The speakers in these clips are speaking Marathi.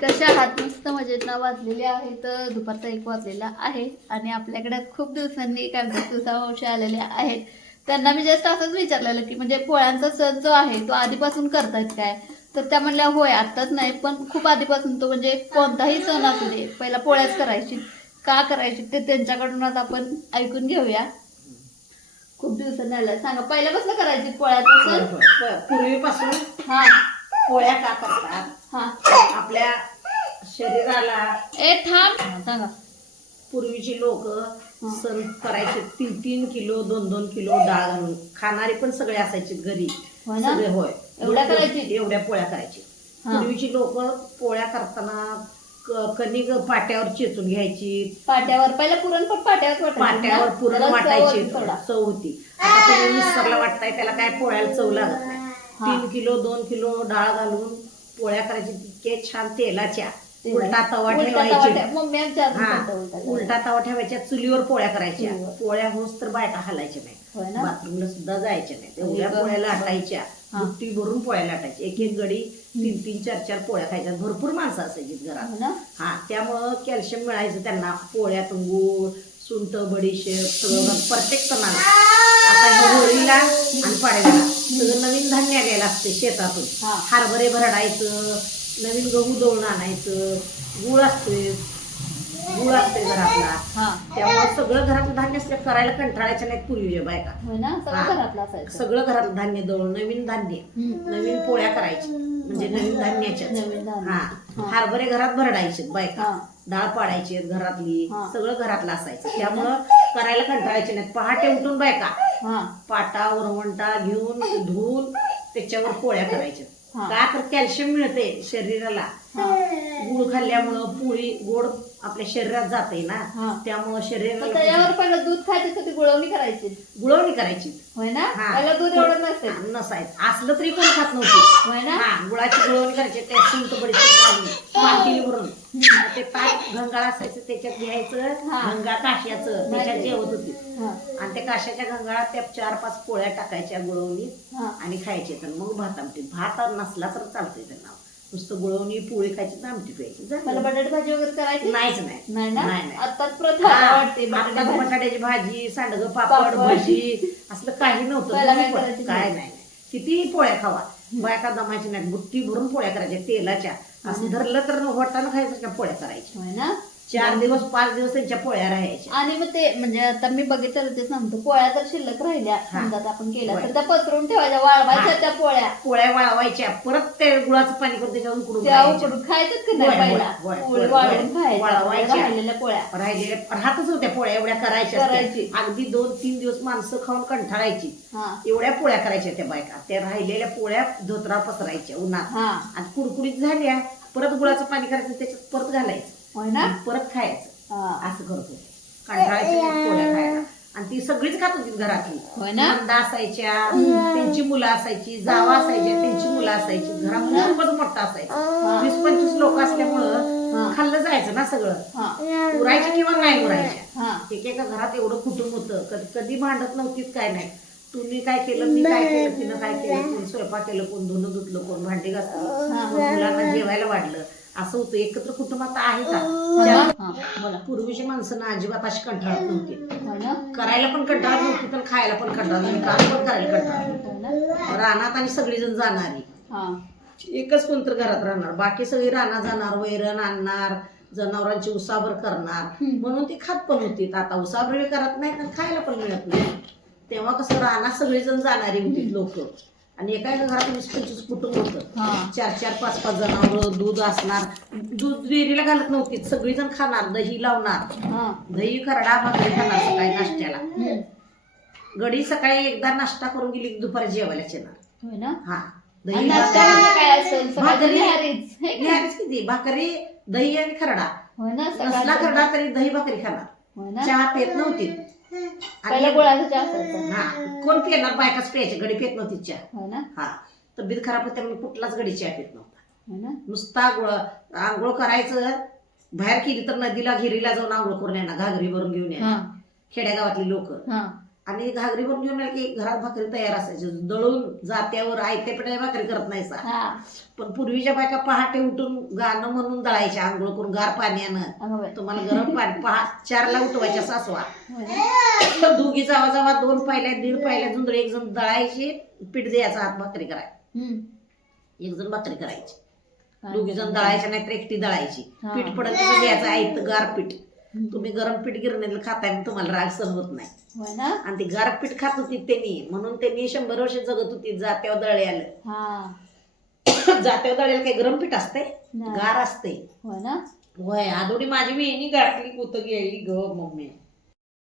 कशा आहात? मस्त मजेत ना वाजलेले आहेत दुपारचा 1 वाजलेला आहे आणि आपल्याकडे खूप दिवसांनी तुळसा मावशी आलेल्या आहेत. त्यांना मी जस्ट असंच विचारलेलं की म्हणजे पोळ्यांचा सण जो आहे तो आधीपासून करतायत काय? तर त्या म्हणल्या होय आत्ताच नाही पण खूप आधीपासून तो म्हणजे कोणताही सण असू दे पहिला पोळ्याच करायची. का करायची ते त्यांच्याकडून आज आपण ऐकून घेऊया. खूप दिवसांनी आल्या सांगा पहिल्यापासून करायची पोळ्याचा सण? पूर्वीपासून हा पोळ्या का करतात? हा आपल्या शरीराला थांब सांगा. पूर्वीची लोक सण करायचे 3-3 किलो 2-2 किलो डाळ घालून खाणारे पण सगळे असायचे घरी. हो ना? सगळे होय एवढ्या करायची? एवढ्या पोळ्या करायची. हा. पूर्वीची लोक पोळ्या करताना कणिक पाट्यावर चेचून घ्यायची. पाट्यावर पहिला पुरण पण पाट्यावर पाट्यावर पुरण वाटायची चव होती. आता तुम्ही मिक्सरला वाटताय त्याला काय पोळ्याला चव लागत नाही. 3 किलो 2 किलो डाळ घालून पोळ्या करायची तितके छान तेलाच्या. उलटा तवा ठेवायचा. उलटा तवा ठेवायच्या चुलीवर पोळ्या करायच्या. पोळ्या होस तर बायका हलायच्या नाही, बाथरूमला सुद्धा जायच्या नाही. एवढ्या पोळ्या लाटायच्या, बुट्टी भरून पोळ्या लाटायच्या. एक एक गडी 3-3 4-4 पोळ्या खायच्या. भरपूर माणसं असायची घरात. हा त्यामुळं कॅल्शियम मिळायचं त्यांना. पोळ्यात गूळ सुंठ बडीशेप सगळं प्रत्येक सणाला. आता ह्या होळीला आणि पाडव्याला सगळं नवीन धान्य आलेलं असते शेतातून. हरभरे भरडायचं, नवीन गहू दळून आणायचं, गुळ असतोय घरातला. त्यामुळे सगळं घरातलं धान्य असलं करायला कंटाळायच्या नाही पूर्वीच्या बायका. सगळं घरातलं धान्य दळून नवीन धान्य नवीन पोळ्या करायची म्हणजे नवीन धान्याच्या. हरभरे घरात भरडायचे बायका, डाळ पाडायची घरातली, सगळं घरातलं असायचं. त्यामुळं करायला कंटाळायचे नाही. पहाटे उठून बायका पाटा वरवंटा घेऊन धुवून त्याच्यावर पोळ्या करायच्या. का तर कॅल्शियम मिळते शरीराला. गुळ खाल्ल्यामुळं पोळी गोड आपल्या शरीरात जाते ना, त्यामुळं शरीराला. पहिलं दूध खायचं तर गुळवणी करायची. गुळवणी करायची होय ना? पहिला दूध एवढं नसायचं. असलं तरी कोण खात नव्हती. गुळाची गुळवणी करायची. त्या सुंठ बडीशेप पाटील भरून ते ताट घंगाळ असायचं त्याच्यात घ्यायचं. घंगाळ काश्याचं त्याच्यात जेवत होती. आणि त्या काश्याच्या घंगाळात त्या 4-5 पोळ्या टाकायच्या गुळवणी आणि खायचे. तर मग भात आमटी. भात नसला तर चालतंय त्यांना. नुसतं गुळवणी पोळी खायची तर आमटी प्यायची. मला बटाटे भाजी वगैरे करायची नाहीच नाही. आताच प्रथा वाटते. बटाट्याची भाजी, सांडगं, पापड, भाजी असलं काही नव्हतं. काय नाही. किती पोळ्या खावा बायका दमायची नाही. बुट्टी भरून पोळ्या करायच्या तेलाच्या. असं धरलं तर होटानं खायचं का पोळ्या करायच्या. 4 दिवस 5 दिवस त्यांच्या पोळ्या राहायच्या. आणि मग ते म्हणजे आता मी बघितलं ते सांगतो पोळ्या तर शिल्लक राहिल्या समजा आपण केल्या तर त्या पसरून ठेवायच्या, वाळवायच्या त्या पोळ्या वाळवायच्या. परत ते गुळाचं पाणी करून त्याच्यावर उकडून खायचं की नाही पहिला वाळवून खायच्या. राहिलेल्या पोळ्या राहतच होत्या पोळ्या एवढ्या करायच्या. अगदी 2-3 दिवस माणसं खाऊन कंठाळायची. एवढ्या पोळ्या करायच्या त्या बायका. त्या राहिलेल्या पोळ्या धोतरा पसरायच्या उन्हात. आणि कुडकुडीत झाल्या परत गुळाचं पाणी करायचं त्याच्यात परत घालायचं परत खायचं. असं करत होते. कंटाळायच्या पोळ्या खायला. आणि ती सगळीच खात होती घरातली. नंदा असायच्या, त्यांची मुलं असायची, जावा असायच्या, त्यांची मुलं असायची. घरात खूपच मोठा असायचा. 20-25 लोक असल्यामुळं खाल्लं जायचं ना सगळं. उरायच्या किंवा नाही उरायच्या. एकेका घरात एवढं कुटुंब होतं. कधी भांडत नव्हतीच काय नाही. तुम्ही काय केलं मी काय केलं तिनं काय केलं, कोण स्वयंपाक केलं, कोण धुणं धुतलं, कोण भांडी घासली, मुलांना जेवायला वाढलं. असं होतं. एकत्र कुटुंब आता आहे का? पूर्वीची माणसं ना अजिबात अशी कंटाळत नव्हती. करायला पण कंटाळत नव्हती तर खायला पण कंटाळत नव्हती. काम पण करायला कंटाळत नव्हती. रानात आणि सगळीजण जाणारी. एकच कोणतर घरात राहणार. बाकी सगळी रानात जाणार, वैरण आणणार, जनावरांची उसाबर करणार. म्हणून ती खात पण होती. आता उसाबर करत नाही तर खायला पण मिळत नाही. तेव्हा कसं रानात सगळेजण जाणारी होती लोक. आणि एका घरात 20-25 कुटुंब होतं. 4-4 5-5 जनावर, दूध असणार. दूध डेअरीला घालत नव्हती. सगळीजण खाणार, दही लावणार. दही खरडा भाकरी खाणार सकाळी नाश्त्याला. गडी सकाळी एकदा नाश्ता करून गेली की दुपारी जेवायलाच येणार. दही किती भाकरी दही आणि खरडा. नसला खरडा तरी दही भाकरी खाणार. चहा पेत नव्हती. कोण पिणार? बायकाच प्यायची. गडी पेत नव्हती चहा. तब्येत खराब होते म्हणून कुठलाच गडी चहा पेत नव्हता. नुसता आंघोळ करायचं. बाहेर केली तर नदीला घिरीला जाऊन आंघोळ करून येणार, घागरी भरून घेऊन येणार खेड्यागावातली लोक. आणि घागरी भरून घेऊन आले की घरात भाकरी तयार असायची. दळून जात्यावर आयत्या पिठाच्या भाकरी करत नाही सा. हा पण पूर्वीच्या बायका पहाटे उठून गाणं म्हणून दळायच्या, आंघोळ करून गार पाण्यानं. अगं बाई. तुम्हाला गरम पाणी 4ला उठवायच्या सासवा. होय ना? दोघी जावा जावा 2 पायल्या 1.5 पायल्या जुंदळे, एक जण दळायची, पीठ द्यायचा, हात भाकरी करायची, एक जण भाकरी करायची, दोघी जण दळायच्या, नाहीतर एकटी दळायची. पीठ पडत द्यायचं आयत गार पीठ. तुम्ही गरम पीठ गिरणीला खाताय आणि तुम्हाला राग सहन होत नाही. होय ना? आणि ती गार पीठ खात होती त्यांनी, म्हणून त्यांनी 100 वर्ष जगत होती. जात्यावर दळे आलं. हा जात्यावर दळेल काही गरम पीठ असते, गार असते. होय ना? होय. आदोडी माझी वेणी गाठली कुत गेली ग मम्मी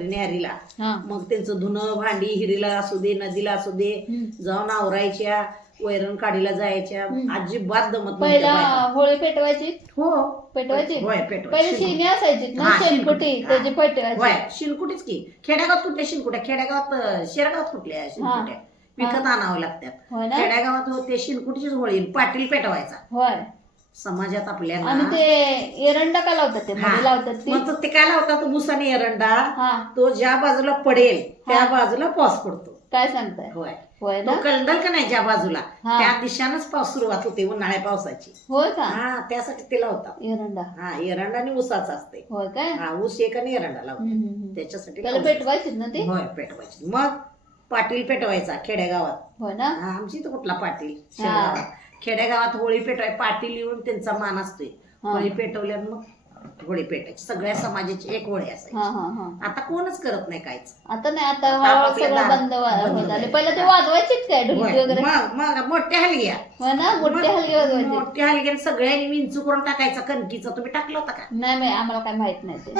न्यारीला. हा मग त्यांचं धुणं भांडी हिरीला असू दे, नदीला असू दे, जाऊन आवरायच्या, वैरण काढीला जायच्या. अजिबात दमत नव्हत्या पहिला बायका. होळी पेटवायची. हो पेटवायची. होय पहिले पेटवायची. शिणी असायची ना, हा, शेणकुटी, शिणकुटी. त्याची होय पेटवायची. शिनकुटीच की. खेड्यागावात कुठल्या शिनकुट्या, खेड्यागावात शेरगावात कुठल्या शिनकुट्या विकत आणावं लागतात. होय ना? खेड्यागावात होते शिनकुटीचीच होळी. पाटील पेटवायचा होय. समाजात आपल्या. आणि ते एरंडा का लावतात, ते मध्ये लावतात ते. मग ते काय लावतात बुसाने एरंडा. हा तो ज्या बाजूला पडेल त्या बाजूला पाऊस पडतो. काय सांगताय? होय. होय तो ना? कलंडल का नाही ज्या बाजूला, हा. त्या दिशानच पाऊस सुरुवात होते, उन्हाळ्या पावसाची. होय का? हा त्यासाठी ते लावतात. एरंडा. हा एरंडा आणि ऊसाचा असते. होय काय? हा ऊस एक आणि एरंडा लावतात त्याच्यासाठी त्याला लावतात. पेटवायची ना ते. होय पेटवायची. मग पाटील पेटवायचा खेड्यागावात. होय ना? हा, आमची तर कुठला पाटील शहरात. खेड्यागावात होळी पेटवाय पाटील येऊन त्यांचा मान असतोय. होळी पेटवल्या मग होळी पेटायची. सगळ्या समाजाची एक होळी असायची. हा हा हा. आता कोणच करत नाही काहीच. आता नाही, आता आता हळूहळू आपल्या सगळं दारात बंद बंद होत झाले. झाले. पहिलं ते वाजवायचीच काय ढोलकी होय. वगैरे. मग मोठ्या हलग्या. होय ना? मोठे हलगे वाजवायचे. मोठ्या हलग्याने सगळ्यांनी विंचू करून टाकायचा कणकीचा. तुम्ही टाकलं होता का? नाही बाई, आम्हाला काय माहित नाही ते.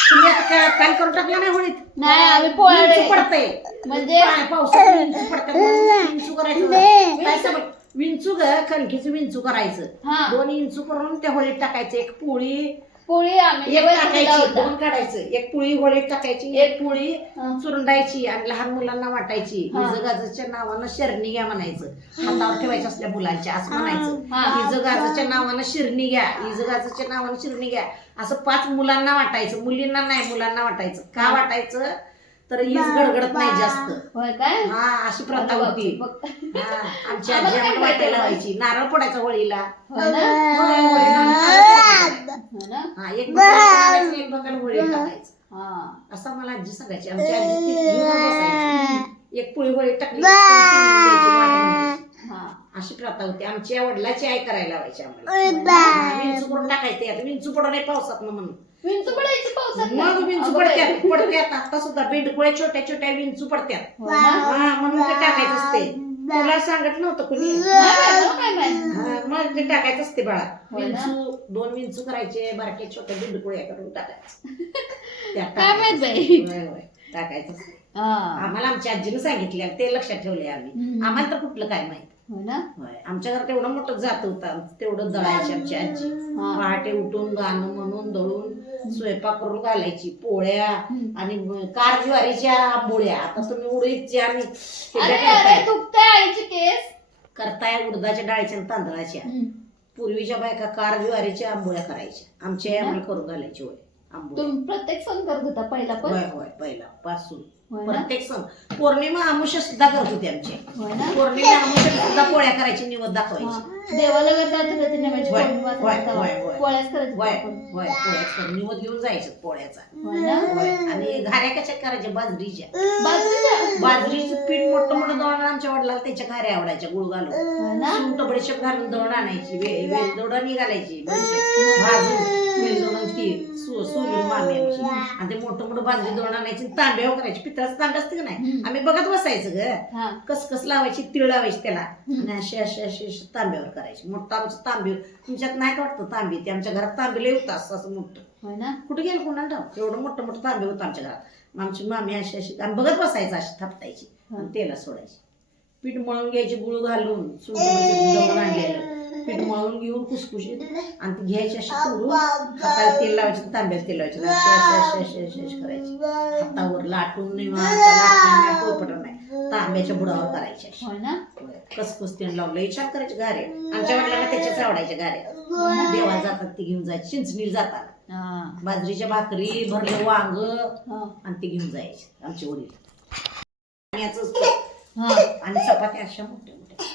तुम्ही आता काल करून टाकलं नाही होळीत? नाही, आम्ही पोळ्या विंचू पडतंय म्हणजे पावसात विंचू पडतात म्हणून विंचू करायचं. काय समज विंचू ग कणकीचं विंचू करायचं. हा. 2 इंचू करून त्या होळीत टाकायचं. एक पोळी आम्ही एक जेवायला टाकायची, दिला होता. 2 काढायचं. एक पोळी होळीत टाकायची, एक पोळी चुरंडायची आणि लहान मुलांना वाटायची. इजगाजाच्या नावानं शरणी घ्या म्हणायचं. हातावर ठेवायच्या असल्या मुलांच्या असं म्हणायचं. इजगाजाच्या नावानं शिरणी घ्या, इजगाजाच्या नावानं शिरणी घ्या, असं 5 मुलांना वाटायचं. मुलींना नाही, मुलांना वाटायचं. का वाटायचं तर ईज गडगडत नाही जास्त. होय काय? हा अशी प्रथा होती. हा, आमची आजी आम्हाला वाटायला लावायची. नारळ पडायचा होळीला. होय ना? होय, होळीला नारळ पडायचा. होय ना? हा एक बकाल एक बकाल होळी टाकायचं. हा. असं मला आजी सांगायची. आमची आजी ती घेऊन बसायची. एक पोळी होळी टाकली की सोडून द्यायची, वाट बघायची. हा. अशी प्रथा होती. आमच्या वडिलाची आई करायला लावायची आम्हाला. हा, विंचू करून टाकायचे. आता विंचू पडू नये पावसात म्हणून. विंचू पडायची पावसात. मग विंचू पडत्यात आता सुद्धा. बेंडकुळ्या छोट्या छोट्या विंचू पडत्यात. होय ना? हा म्हणून ते टाकायचं असते. तुला सांगत नव्हतं कुणी. नाही बाई, मला काय माहित. हा, मग ते टाकायचं असते बाळा. होय ना? 2 विंचू करायचे, बारक्या छोट्या बेंडकुळ्या करून टाकायचं. त्यात काय माहित बाई. होय, होय, टाकायचं असते. हा. आम्हाला आमच्या आजीने सांगितले, ते लक्षात ठेवले आम्ही. आम्हाला तर कुठलं काय माहित. होय ना? होय. आमच्या घरात एवढं मोठं जात होता, तेवढं दळायची आमची आजी. पहाटे उठून गाणं म्हणून दळून स्वयंपाक करून घालायची. पोळ्या आणि कार ज्वारीच्या आंबोळ्या. आता तुम्ही उडीदच्या आणि अरे दुखते आईचे केस. करताय उडदाच्या डाळीच्या आणि तांदळाच्या. पूर्वीच्या बायका कार ज्वारीच्या आंबोळ्या करायच्या. आमची आई आम्हाला करून घालायची. होय आंबोळ्या. तुम्ही प्रत्येक सण करत होता पहिला पण? होय होय पहिला पासून होय ना? प्रत्येक सण. पौर्णिमा अमावस्या सुद्धा करत होते आमचे. होय ना? पौर्णिमा अमावस्या सुद्धा पोळ्या करायची, निवद दाखवायची. हा. देवाला वगैरे जात होता ते नव्याची होय, पौर्णिमा होय, असायची तेव्हा. होय, होय. पोळ्याच करायचं होय आपण. होय पोळ्याच निवद घेऊन जायचं पोळ्याचा. होय ना? होय. आणि घाऱ्या कशा करायच्या बाजरीच्या. बाजरीच्या? बाजरीचं पीठ मोठं मोठं दळण आमच्या वडिलांना त्याच्या घाऱ्या आवडायच्या गुळ घालून. होय ना? सुंठ बडीशेप घालून दळण आणायची. वेलदोडा निघालायची बडीशेप भाजून वेलदोडा ती सोलून मामी आमची. आणि ते मोठं मोठं बाजरी दळण आणायची, तांब्यावर करायची. पितळाचं तांब्या असते का नाही, आम्ही बघत बसायचं ग. हा. कस लावायची, तीळ लावायची त्याला आणि अशी अशी अशी अशी तांब्यावर करायची. मोठं आमचं तांबे तुमच्यात नाही वाटतं तांबी, ते आमच्या घरात तांबे लय होतं असं मोठं. होय ना? कुठे गेलं कोणाला ठाऊक, एवढं मोठं मोठं तांबे होतं आमच्या घरात. मग आमची मामी अशी अशी आणि बघत बसायचं, अशी थापटायची आणि तेला सोडायची. पीठ मळून घ्यायची गुळ घालून, दळून आणलेलं पीठ मळून घेऊन कुसकुशीत आणि ती घ्यायची अशी तोडून हाताला तेल लावायचं, तांब्यात तेल लावायचं, अशी अशी अशी अशी करायची. हातावर लाटून नाही, पोपट नाही, तांब्याच्या बुडावर करायची. होय ना? कसकुस तेल लावलं छान करायचे गारे. आमच्या वडिलांना त्याच्याच आवडायच्या गाऱ्या. देवाला जातात ती घेऊन जायची, चिंचणीला जाताना बाजरीच्या भाकरी, भरलं वांग आणि ती घेऊन जायची आमचे वडील. याचंच हा आणि चपात्या अशा मोठ्या मोठ्या.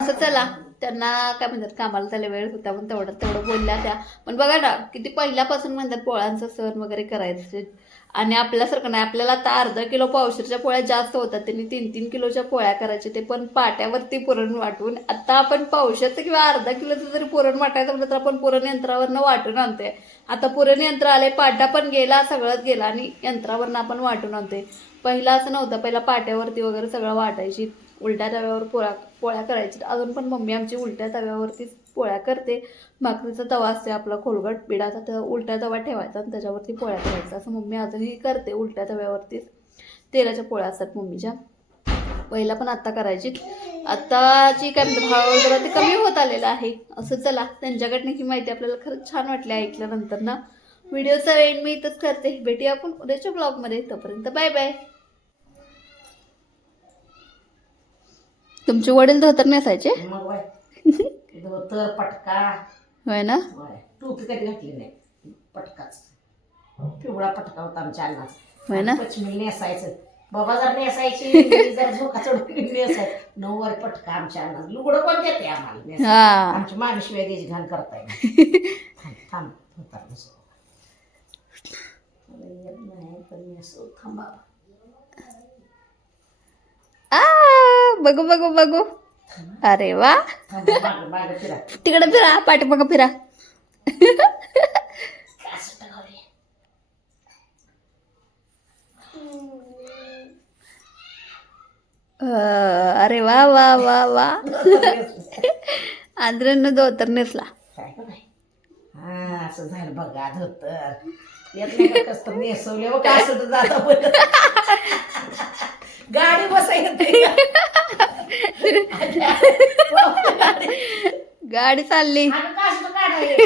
असं चला त्यांना काय म्हणतात कामाला त्याला वेळ होता पण तेवढं बोलल्या त्या. पण बघा ना किती पहिल्यापासून म्हणतात पोळ्यांचा सण वगैरे करायचे आणि आपल्यासारखं नाही. आपल्याला आता अर्धा किलो पावशेरच्या पोळ्या जास्त होतात, त्यांनी 3-3 किलोच्या पोळ्या करायचे, ते पण पाट्यावरती पुरण वाटून. आता आपण पावशेरचं किंवा अर्धा किलोचं जरी पुरण वाटायचं म्हटलं तर आपण पुरण यंत्रावरनं वाटून आणतोय. आता पुरण यंत्र आले, पाटा पण गेला, सगळंच गेला आणि यंत्रावरनं आपण वाटून आणतोय. पहिला असं नव्हतं, पहिला पाट्यावरती वगैरे सगळं वाटायची, उलट्या तव्यावर पोळ्या करायची. अजून पण मम्मी आमची उलट्या तव्यावरतीच पोळ्या करते. भाकरीचा तवा असते आपला खोलगट बिडाचा, तर उलट्या तवा ठेवायचा आणि त्याच्यावरती पोळ्या करायचा, असं मम्मी अजूनही करते. उलट्या तव्यावरतीच तेलाच्या पोळ्या असतात मम्मीच्या. पहिला पण आत्ता करायची. आत्ताची काय म्हणतात हळूहळू जरा ते कमी होत आलेलं आहे. असं चला त्यांच्याकडनं ही माहिती आपल्याला खरंच छान वाटली ऐकल्यानंतर ना. व्हिडिओचा एंड मी इथंच करते. भेटूया आपण उद्याच्या ब्लॉगमध्ये. तोपर्यंत बाय बाय. तुमचे वडील धोतर नेसायचे? मग वय धोतर पटका होय ना. टोपी कधी घातली नाही, पटकाच पिवळा पटका होता आमच्या अन्नाचा. होय ना. पचमिल नेसायचं, बाबा जर नेसायची, मी जर झोका चढून नेसायचं. 9 वर पटका आमच्या अन्नात. लुगडं कोण देते आम्हाला नेसायला? हा आमची माणूशिवाय त्याची घाण करताय. थांब होता येत नाही तर नेसो. थांबा बघू बघू बघू. अरे वा, मागं मागं फिरा. तिकडे फिरा, पाठीमागं फिरा. असं टाकावे. अरे वा वा वा वा. आंध्रानं धोतर नेसला. काय का नाही. हा असं झालं बघा धोतर. येत नाही का कसं नेसवले बघ असं तर जाता गाडी बसायला गाडी चालली. काढाय